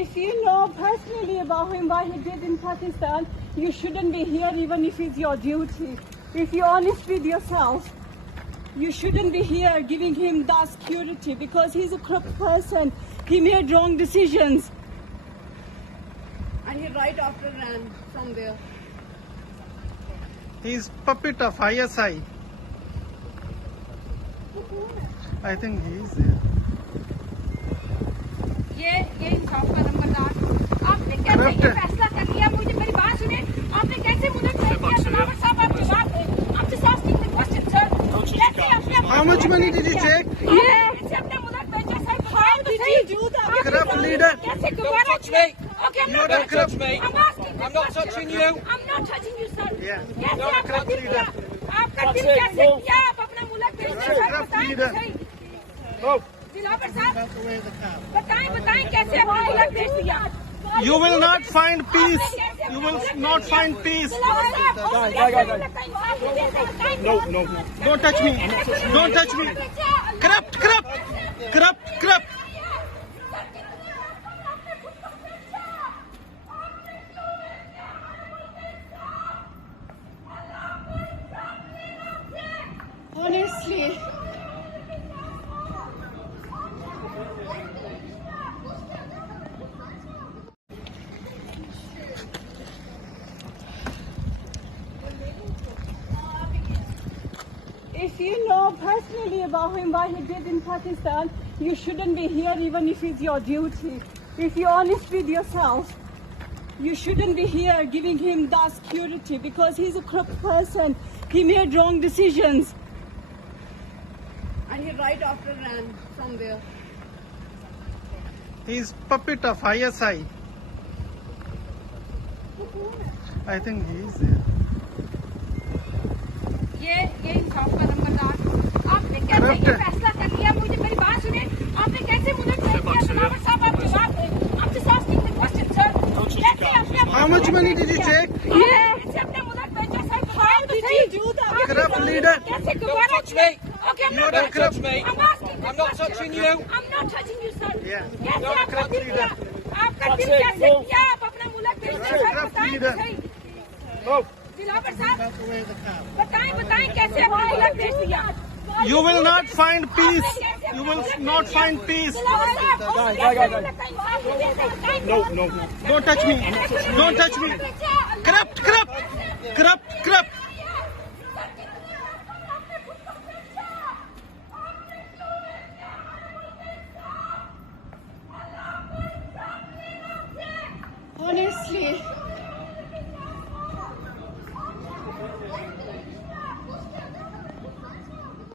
If you know personally about him, what he did in Pakistan, you shouldn't be here even if it's your duty. If you're honest with yourself, you shouldn't be here giving him that security because he's a corrupt person. He made wrong decisions. And he right after ran from there. He's puppet of ISI. I think he is there. ये इंसाफ का नंबरदार आपने कैसे ये फैसला कर लिया मुझे मेरी बात सुने आपने कैसे मुझे दलावर साहब आपकी बात है I'm just asking the question sir कैसे आपने How much money did he take? कैसे अपने मुल्क बेचा sir how did you do that Corrupt leader. कैसे दोबारा me. okay I'm You're not a corrupt touching me. I'm asking I'm not touching you. I'm not touching you sir Yeah. कैसे You're a आपका corrupt दिल leader. किया आपका दिल कैसे किया आप अपना मुल्क बेचते सर corrupt बताएं leader. सही Oh. दिलावर साहब बताएं कैसे अपना मुल्क बेच दिया You will not find peace. You will not find peace. No. Don't touch me. Don't touch me. Corrupt, corrupt, corrupt, corrupt. Honestly, if you know personally about him, what he did in Pakistan, you shouldn't be here even if it's your duty. If you're honest with yourself, you shouldn't be here giving him that security because he's a corrupt person. He made wrong decisions. And he right after ran from there. He's puppet of ISI. I think he is there. ये इंसाफ का नंबरदार आपने कैसे ये फैसला कर लिया मुझे मेरी बात सुने आपने कैसे मुझे दलावर साहब आपकी बात है I'm just asking the question sir कैसे आपने How much money did he take? कैसे अपने मुल्क बेचा sir how did you do that Corrupt leader. कैसे दोबारा Touch me. okay I'm You're not a corrupt touching me. I'm asking I'm not touching you. I'm not touching you sir Yeah. कैसे You're a आपका corrupt दिल किया leader. आपका दिल कैसे किया आप अपना मुल्क बेचते सर corrupt बताएं leader. सही Oh. दिलावर साहब बताएं कैसे अपना मुल्क बेच दिया You will not find peace. You will not find peace. No. Don't touch me. Don't touch me. Corrupt, corrupt, corrupt, corrupt. Honestly,